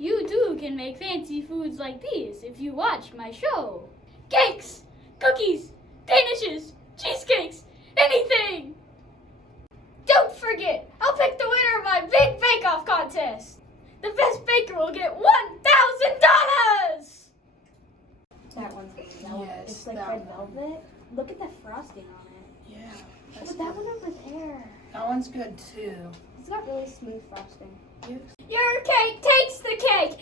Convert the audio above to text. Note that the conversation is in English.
You too can make fancy foods like these if you watch my show. Cakes, cookies, danishes, cheesecakes, anything! Don't forget, I'll pick the winner of my big bake-off contest. The best baker will get $1,000! That one's good. That one. Yes, It's like that red one. velvet. Look at the frosting on it. Yeah. Oh, that one over there. That one's good too. It's got really smooth frosting. Your cake takes the cake.